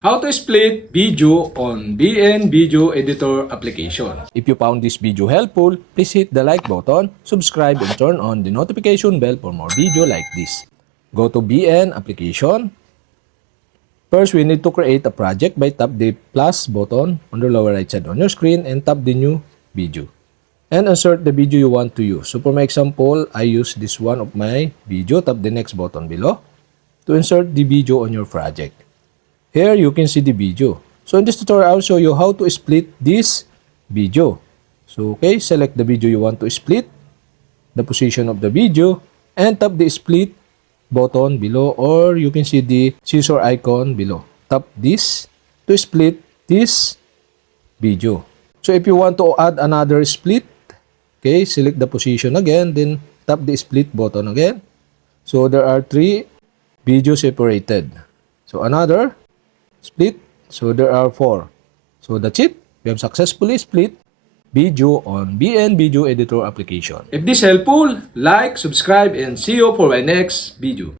How to split video on BN Video Editor application. If you found this video helpful, please hit the like button, subscribe, and turn on the notification bell for more video like this. Go to BN application. First, we need to create a project by tap the plus button on the lower right side on your screen and tap the new video. And insert the video you want to use. So for my example, I use this one of my video. Tap the next button below to insert the video on your project. Here you can see the video. So in this tutorial, I'll show you how to split this video. So okay, select the video you want to split, the position of the video, and tap the split button below, or you can see the scissor icon below. Tap this to split this video. So if you want to add another split, okay, select the position again, then tap the split button again. So there are 3 videos separated. So another split. So there are 4. So that's it. We have successfully split video on BN Video Editor application. If this helpful, like, subscribe, and see you for my next video.